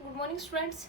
Good morning students.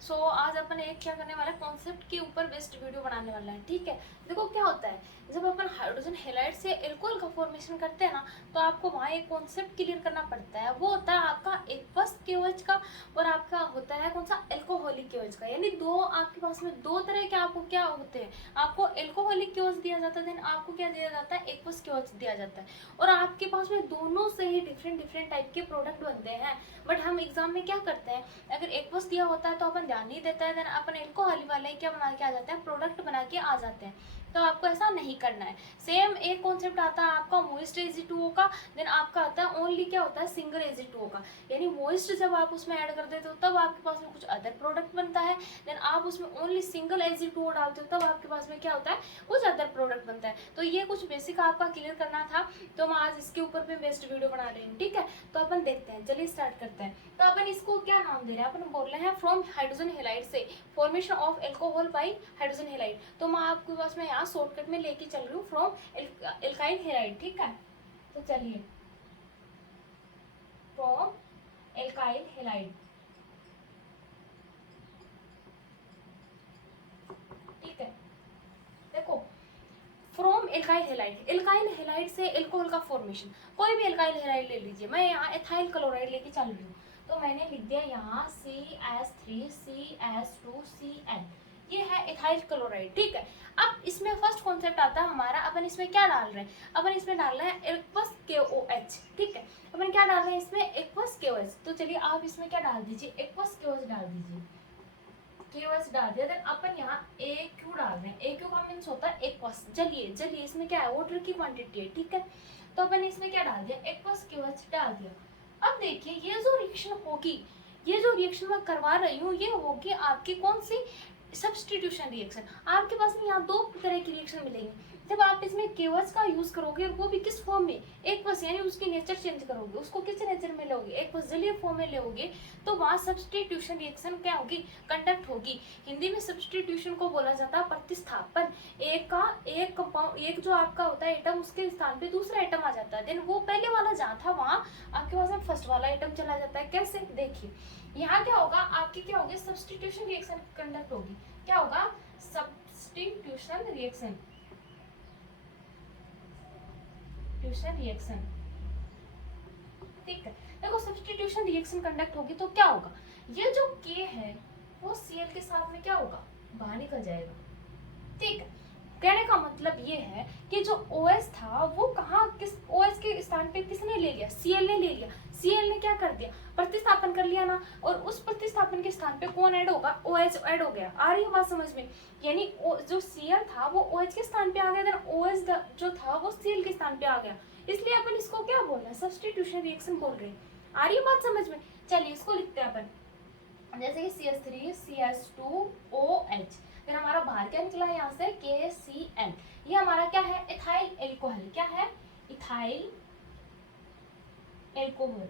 सो आज अपन एक क्या करने वाला है, कॉन्सेप्ट के ऊपर बेस्ड वीडियो बनाने वाला है। ठीक है, देखो क्या होता है जब अपन हाइड्रोजन हैलाइड से एल्कोहल का फॉर्मेशन करते हैं ना, तो आपको वहाँ एक कॉन्सेप्ट क्लियर करना पड़ता है। वो होता है आपका एक्वस केओएच का और आपका होता है कौन सा, एल्कोहलिक केओएच का। यानी दो आपके पास में दो तरह के आपको क्या होते हैं, आपको एल्कोहलिक केओएच दिया जाता है, देन आपको क्या दिया जाता है, एक्वस केओएच दिया जाता है। और आपके पास में दोनों से ही डिफरेंट डिफरेंट टाइप के प्रोडक्ट बनते हैं। बट हम एग्जाम में क्या करते हैं, अगर एक्वस दिया होता है तो अपन ध्यान नहीं देता है, देन अपन एल्कोहल वाले क्या बना के आ जाते हैं, प्रोडक्ट बना के आ जाते हैं। तो आपको ऐसा नहीं करना है। सेम एक कॉन्सेप्ट आता है आपका मोइस्ट Ag2O का, देन आपका आता है ओनली क्या होता है, सिंगल Ag2O का। यानी मोइस्ट जब आप उसमें ऐड कर देते हो तब आपके पास में कुछ अदर प्रोडक्ट बनता है, देन आप उसमें ओनली सिंगल Ag2O डालते हो तब आपके पास में क्या होता है, कुछ अदर प्रोडक्ट बनता है। तो ये कुछ बेसिक आपका क्लियर करना था, तो मैं आज इसके ऊपर भी बेस्ट वीडियो बना रही हूँ। ठीक है, तो अपन देखते हैं, चलिए स्टार्ट करते हैं। तो अपन इसको क्या नाम दे रहे हैं, अपन बोल रहे हैं फ्रॉम हाइड्रोजन हैलाइड से formation of alcohol by hydrogen halide. तो मैं आपके पास में यहाँ शॉर्टकट में लेके चल रही हूँ फ्रॉम एल्काइल हैलाइड। ठीक है, तो चलिए फ्रॉम एल्काइल हैलाइड। ठीक है, देखो फ्रॉम एल्काइल हैलाइड से एल्कोहल का फॉर्मेशन, कोई भी एल्काइल हैलाइड ले लीजिए। मैं यहाँ एथाइल क्लोराइड लेके चल रही हूँ, तो मैंने लिख दिया यहाँ CS3CS2Cl, ये है एथाइल क्लोराइड। ठीक है, अब इसमें फर्स्ट कॉन्सेप्ट आता है हमारा, अपन इसमें क्या डाल रहे हैं, अपन इसमें डाल रहे हैं एक्वस KOH। ठीक है, अपन क्या डाल रहे हैं इसमें, एक्वस KOH। तो चलिए आप इसमें क्या डाल दीजिए, एक्वस KOH डाल दीजिए, केओएस डाल दिया। देन अपन यहाँ AQ डाल रहे हैं, AQ का मीन्स होता है एक्वस। चलिए इसमें क्या है, वाटर की क्वांटिटी है। ठीक है, तो अपन इसमें क्या डाल दिया, एक्वस KOH डाल दिया। अब देखिए ये जो रिएक्शन होगी, ये जो रिएक्शन मैं करवा रही हूँ, ये होगी आपकी कौन सी, सब्सटीट्यूशन रिएक्शन। आपके पास में यहाँ दो तरह की रिएक्शन मिलेंगी। जब आप इसमें KOH का यूज करोगे, और वो भी किस फॉर्म में, एक्वस, यानी उसकी नेचर चेंज करोगे, उसको किस नेचर में लोगे, एक्वस जलीय फॉर्म में लोगे, तो वहाँ सब्सटीट्यूशन रिएक्शन क्या होगी, कंडक्ट होगी। हिंदी में सब्सटीट्यूशन को बोला जाता है प्रतिस्थापन। एक कंपाउंड, एक जो आपका होता है एटम, उसके स्थान पे दूसरा एटम आ जाता है, देन वो पहले वाला जहाँ था वहाँ आपके पास में फर्स्ट वाला एटम चला जाता है। कैसे, देखिए यहाँ क्या होगा, आपकी क्या होगी, सब्सटीट्यूशन रिएक्शन कंडक्ट होगी। क्या होगा, सब्सटीट्यूशन रिएक्शन, रिएक्शन। ठीक है, देखो सब्सटीट्यूशन रिएक्शन कंडक्ट होगी तो क्या होगा, ये जो K है वो Cl के साथ में क्या होगा, बाहर निकल जाएगा। ठीक है, कहने का मतलब ये है कि जो OS था वो कहाँ, किस OS के स्थान पे किसने ले लिया, Cl ने ले लिया। Cl ने क्या कर दिया, प्रतिस्थापन कर लिया ना, और उस प्रतिस्थापन के स्थान पे कौन ऐड होगा, OH ऐड हो गया। आ रही है बात समझ में, यानी जो Cl था वो OH के स्थान पे आ गया, देन OH जो था वो Cl के स्थान पे आ गया। इसलिए अपन इसको क्या बोल रहे हैं, सब्सटीट्यूशन रिएक्शन बोल रहे हैं। आ रही है बात समझ में, चलिए इसको लिखते हैं अपन, जैसे कि CS3CS2OH, फिर हमारा बाहर क्या निकला यहाँ से, KCl। ये हमारा क्या है, इथाइल एल्कोहल। क्या है, इथाइल एल्कोहल।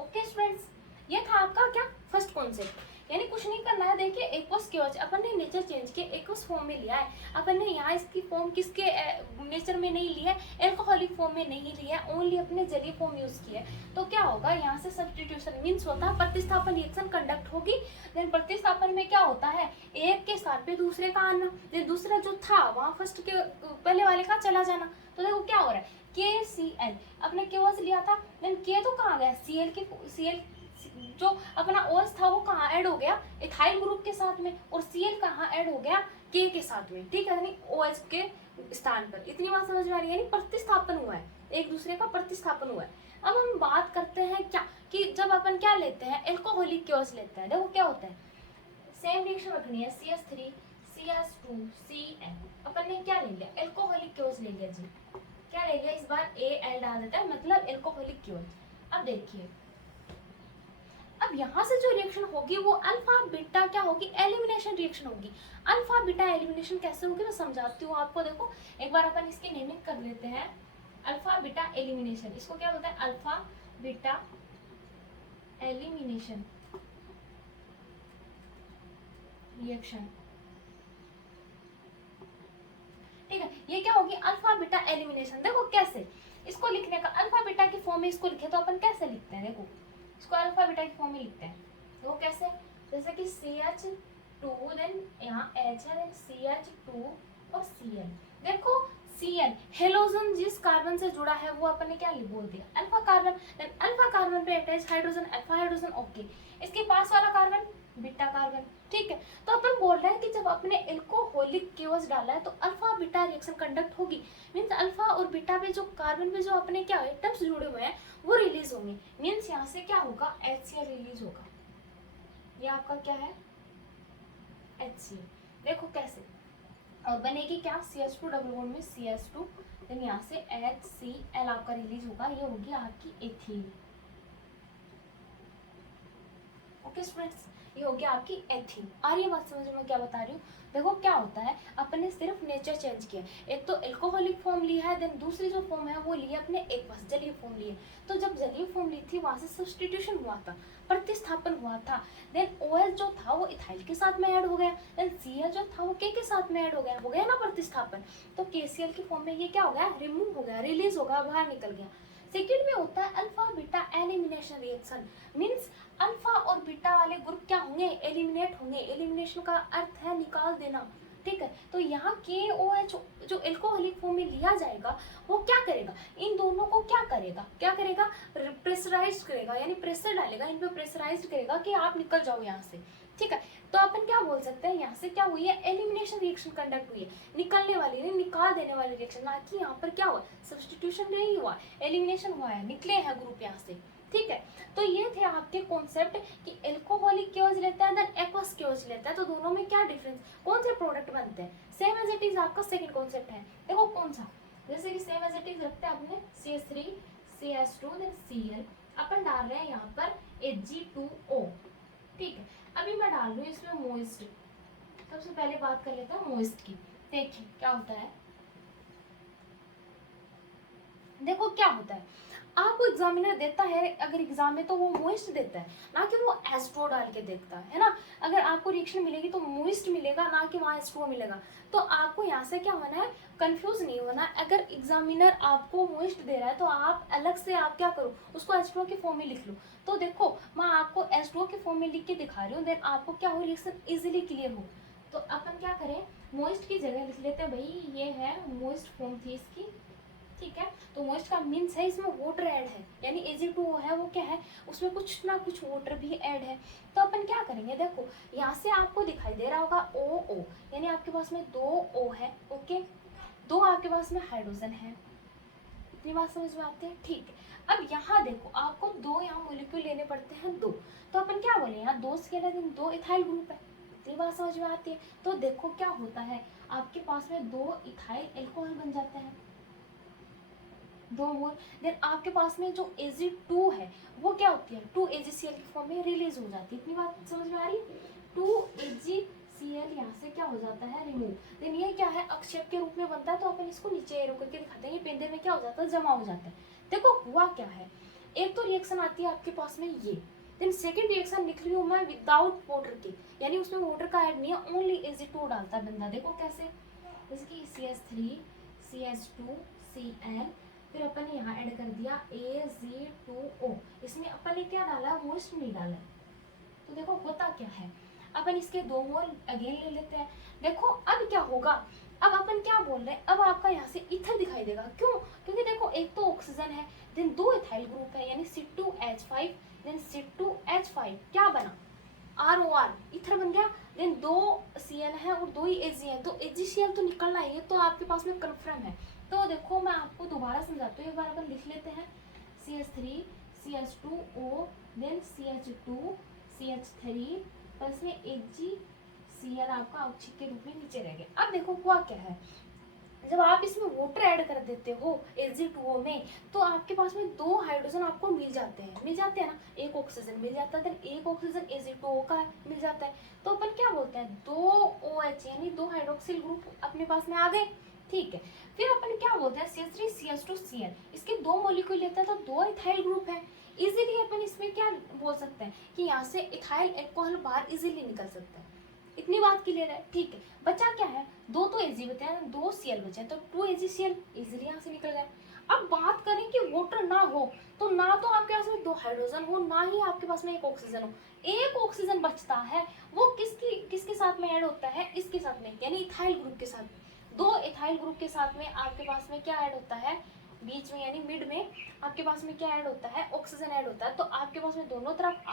ओके स्टूडेंट्स, ये था आपका क्या, फर्स्ट कॉन्सेप्ट। यानी कुछ नहीं करना है, देखिए एक्वस KOH अपन ने नेचर चेंज किया, एक्वस फॉर्म में लिया है। अपन ने यहाँ इसकी फॉर्म किसके नेचर में नहीं लिया है, एल्कोहलिक फॉर्म में नहीं लिया है, ओनली अपने जलीय फॉर्म यूज किया है। तो क्या होगा, यहाँ से सब्सटीट्यूशन मीन्स होता है प्रतिस्थापन रिएक्शन कंडक्ट होगी। देन प्रतिस्थापन में क्या होता है, एक के स्थान पे दूसरे का आना, देन दूसरा जो था वहाँ फर्स्ट के पहले वाले का चला जाना। तो देखो क्या हो रहा है, KCl अपने KOH लिया था, देन K तो कहाँ गया, Cl जो अपना OH था वो कहाँ ऐड हो गया, इथाइल ग्रुप के साथ में, और Cl कहाँ ऐड हो गया, K के साथ में। ठीक है, यानी OH के स्थान पर। इतनी बात समझ में आ रही है, यानी प्रतिस्थापन हुआ है, एक दूसरे का प्रतिस्थापन हुआ है। अब हम बात करते हैं क्या, कि जब अपन क्या लेते हैं, एल्कोहलिक KOH लेते हैं, देखो क्या होता है, सेम रिएक्शन रखनी है, CS3CS2Cl। अपन ने क्या ले लिया, एल्कोहलिक KOH ले लिया जी। क्या ले लिया, इस बार Al डाल देता है, मतलब एल्कोहलिक KOH। अब देखिए, अब यहाँ से जो रिएक्शन होगी वो अल्फा बीटा क्या होगी, एलिमिनेशन रिएक्शन होगी। अल्फा बीटा एलिमिनेशन कैसे होगी, मैं समझाती हूँ आपको। देखो एक बार अपन इसकी नेमिंग कर लेते हैं, अल्फा बीटा एलिमिनेशन, इसको क्या बोलते हैं, अल्फा बीटा एलिमिनेशन रिएक्शन। ठीक है, ये क्या होगी, अल्फा बीटा एलिमिनेशन। देखो कैसे इसको लिखने का, अल्फा बीटा की फॉर्म में इसको लिखे तो अपन कैसे लिखते हैं, देखो इसको अल्फा बीटा की फॉर्म में लिखते हैं। वो कैसे, जैसे कि CH2 देन यहाँ H है देन CH2 और Cl। देखो Cl हेलोजन जिस कार्बन से जुड़ा है वो अपन ने क्या बोल दिया alpha carbon, then alpha carbon पे attach hydrogen alpha hydrogen, okay. इसके पास वाला कार्बन बीटा कार्बन, ठीक है। तो अपन बोल रहे हैं कि जब अपने एल्कोहलिक केवस डाला है तो अल्फा बीटा रिएक्शन कंडक्ट होगी, मीन्स अल्फा और बीटा पे जो कार्बन पे जो अपने क्या एटम्स जुड़े हुए हैं वो रिलीज होंगे, मीन्स यहाँ से क्या होगा HCl रिलीज होगा। ये आपका क्या है HCl। देखो कैसे, और बनेगी क्या CH2 डबल बॉन्ड में CH2, देन यहाँ से HCl आपका रिलीज होगा, ये होगी आपकी एथीन। ओके स्टूडेंट्स, ये हो गया आपकी एथीन। आ रही है बात समझ में क्या बता रही हूँ। देखो क्या होता है, अपन ने सिर्फ नेचर चेंज किया, एक तो एल्कोहलिक फॉर्म लिया है, देन दूसरी जो फॉर्म है वो ली है अपने एक बस जलीय फॉर्म ली है। तो जब जलीय फॉर्म ली थी वहां से सब्सटीट्यूशन हुआ था, प्रतिस्थापन हुआ था, देन OH जो था वो इथाइल के साथ में ऐड हो गया, देन Cl जो था वो के साथ में ऐड हो गया ना प्रतिस्थापन। तो KCl की फॉर्म में ये क्या हो गया, रिमूव हो गया, रिलीज हो गया, बाहर निकल गया। सेकेंड में होता है alpha beta elimination reaction, means alpha और बीटा वाले ग्रुप क्या होंगे, एलिमिनेट होंगे। एलिमिनेशन का अर्थ है निकाल देना, ठीक है। तो यहाँ KOH जो एल्कोहलिक फॉर्म में लिया जाएगा वो क्या करेगा, इन दोनों को क्या करेगा प्रेशराइज करेगा, यानी प्रेशर डालेगा, इन पे प्रेशराइज करेगा कि आप निकल जाओ यहाँ से, ठीक है। तो अपन क्या बोल सकते हैं, यहाँ से क्या हुई है, एलिमिनेशन रिएक्शन कंडक्ट हुई है, निकलने वाली नहीं निकाल देने वाली रिएक्शन, ना कि यहाँ पर क्या हुआ सब्सटीट्यूशन नहीं हुआ, एलिमिनेशन हुआ है, निकले हैं ग्रुप यहाँ से, ठीक है। तो ये थे आपके कॉन्सेप्ट कि एल्कोहलिक केवस लेता है देन एक्वस केवस लेता है, तो दोनों में क्या डिफरेंस, कौन से प्रोडक्ट बनते हैं। सेम एज इट इज आपका सेकंड कॉन्सेप्ट है, देखो कौन सा, जैसे कि सेम एज इट इज रखते हैं आपने CH3 CH2 देन Cl, अपन डाल रहे हैं यहाँ पर Hg2O, ठीक है। अभी मैं डाल रही हूँ इसमें मोइस्ट, सबसे पहले बात कर लेते हैं मोइस्ट की। देखिए क्या होता है, देखो क्या होता है, आपको एग्जामिनर देता है अगर एग्जाम में तो वो मोइस्ट देता है, ना कि वो H2O डाल के देखता है ना। अगर आपको रिएक्शन मिलेगी तो मोइस्ट मिलेगा, ना कि वहाँ H2O मिलेगा। तो आपको यहाँ से क्या होना है, कंफ्यूज नहीं होना। अगर एग्जामिनर आपको मोइस्ट दे रहा है तो आप अलग से आप क्या करो, उसको H2O के फॉर्म में लिख लो। तो देखो मैं आपको H2O के फॉर्म में लिख के दिखा रही हूँ, देन आपको क्या हो, रिएक्शन इजिली क्लियर हो। तो अपन क्या करें, मोइस्ट की जगह लिख लेते हैं, भाई ये है मोइस्ट फॉर्म थी इसकी, ठीक है। तो मोइस्ट का मीन्स है इसमें वाटर ऐड है, यानी Ag2O है वो क्या है, उसमें कुछ ना कुछ वाटर भी ऐड है। तो अपन क्या करेंगे, देखो यहाँ से आपको दिखाई दे रहा होगा OO, यानी आपके पास में 2 O है, ओके, 2 आपके पास में हाइड्रोजन है। इतनी बात समझ में आती है, ठीक है। अब यहाँ देखो आपको 2 यहाँ मोलिक्यूल लेने पड़ते हैं 2, तो अपन क्या बोले यहाँ 2 स्केल है, 2 इथाइल ग्रुप है। इतनी बात समझ में आती है। तो देखो क्या होता है, आपके पास में 2 इथाइल एल्कोहल बन जाते हैं, 2 मोल। देन आपके पास में जो Ag2 है वो क्या होती है, 2 AgCl की फॉर्म में रिलीज हो जाती है। इतनी बात समझ में आ रही है। 2 AgCl यहाँ से क्या हो जाता है, रिमूव। देन ये क्या है, अक्षेप के रूप में बनता है, तो अपन इसको नीचे एरो करके दिखाते हैं, ये पेंदे में क्या हो जाता है, जमा हो जाता है। देखो हुआ क्या है, एक तो रिएक्शन आती है आपके पास में ये, देन सेकेंड रिएक्शन लिख रही हूँ मैं विदाउट वाटर की, यानी उसमें वाटर का ऐड नहीं है, ओनली Ag2 डालता है बंदा। देखो कैसे, जैसे कि CH3 CH2 Cl, फिर अपन ने यहाँ ऐड कर दिया Ag2O, इसमें अपन ने क्या डाला, मोइस्ट नहीं डाला। तो देखो होता क्या है, अपन इसके 2 मोल अगेन ले लेते हैं। देखो अब क्या होगा, अब अपन क्या बोल रहे हैं, अब आपका यहाँ से इथर दिखाई देगा, क्यों, क्योंकि देखो एक तो ऑक्सीजन है, देन 2 इथाइल ग्रुप है, यानी C2H5, देन C2H5 क्या बना, ROR, इथर बन गया। देन 2 Cl है और 2 ही Ag है, तो AgCl तो निकलना ही है, तो आपके पास में कन्फर्म है। तो देखो मैं आपको दोबारा समझाती हूँ, एक बार अपन लिख लेते हैं CH3 CH2O then CH2 CH3 plus में AgCl आपका अवक्षेप के रूप में नीचे रह गया। अब देखो हुआ क्या है, जब आप इसमें वाटर ऐड कर देते हो Ag2O में, तो आपके पास में 2 हाइड्रोजन आपको मिल जाते हैं ना, एक ऑक्सीजन मिल जाता है, देन एक ऑक्सीजन Ag2O का मिल जाता है। तो अपन क्या बोलते हैं, 2 OH यानी 2 हाइड्रोक्सिल ग्रुप अपने पास में आ गए, ठीक है। फिर अपन क्या बोलते हैं CH3 CH2 Cl, इसके 2 मॉलिक्यूल लेते हैं तो 2 इथाइल ग्रुप है। इजीली अपन इसमें क्या बोल सकते हैं कि यहाँ से इथाइल एल्कोहल बाहर इजीली निकल सकता है। इतनी बात क्लियर है, ठीक है। बचा क्या है, 2 तो Ag बचे हैं, 2 Cl बचे हैं, तो 2 AgCl इजीली यहाँ से निकल गए। अब बात करें कि वाटर ना हो, तो ना तो आपके पास में 2 हाइड्रोजन हो, ना ही आपके पास में 1 ऑक्सीजन हो। 1 ऑक्सीजन बचता है, वो किसके साथ में ऐड होता है, इसके साथ में, यानी इथाइल ग्रुप के साथ। 2 इथाइल ग्रुप के साथ में आपके पास में क्या ऐड होता है, बीच में यानी मिड में आपके पास में क्या ऐड होता है, ऑक्सीजन ऐड होता है। तो आपके पास में दोनों तरफ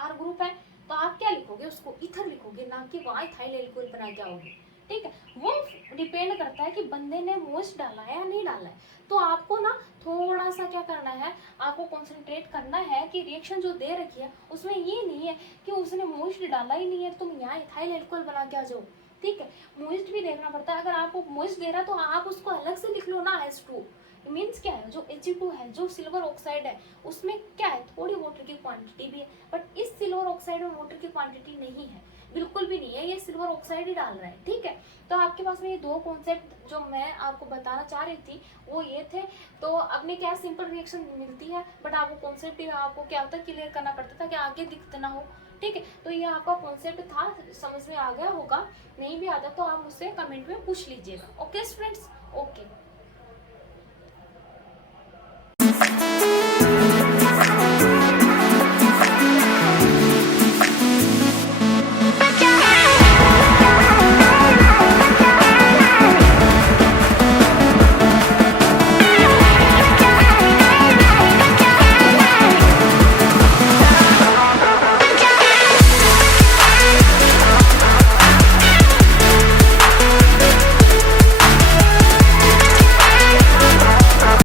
R ग्रुप है, तो आप क्या लिखोगे, उसको ईथर लिखोगे, ना कि वहाँ इथाइल एल्कोहल बना के आओगे। ठीक है, वो डिपेंड करता है कि बंदे ने मोस्ट डाला है या नहीं डाला है। तो आपको ना थोड़ा सा क्या करना है, आपको कंसंट्रेट करना है कि रिएक्शन जो दे रखी है उसमें ये नहीं है कि उसने मोस्ट डाला ही नहीं है, तुम यहाँ इथाइल एल्कोहल बना के आ जाओ। ठीक है, मोस्ट भी देखना पड़ता है। अगर आपको मोस्ट दे रहा है तो आप उसको अलग से लिख लो ना, H2। मीन्स क्या है, जो Ag2 है, जो सिल्वर ऑक्साइड है, उसमें क्या है, थोड़ी वाटर की क्वांटिटी भी है, बट इस सिल्वर ऑक्साइड में वाटर की क्वांटिटी नहीं है, बिल्कुल भी नहीं है, ये सिल्वर ऑक्साइड ही डाल रहा है। ठीक है, तो आपके पास में ये 2 कॉन्सेप्ट जो मैं आपको बताना चाह रही थी वो ये थे। तो अपने क्या सिंपल रिएक्शन मिलती है, बट आपको कॉन्सेप्ट ही आपको क्या होता है क्लियर करना पड़ता था कि आगे दिक्कत ना हो। ठीक है, तो ये आपका कॉन्सेप्ट था, समझ में आ गया होगा। नहीं भी आता तो आप मुझसे कमेंट में पूछ लीजिएगा। Okay students, okay.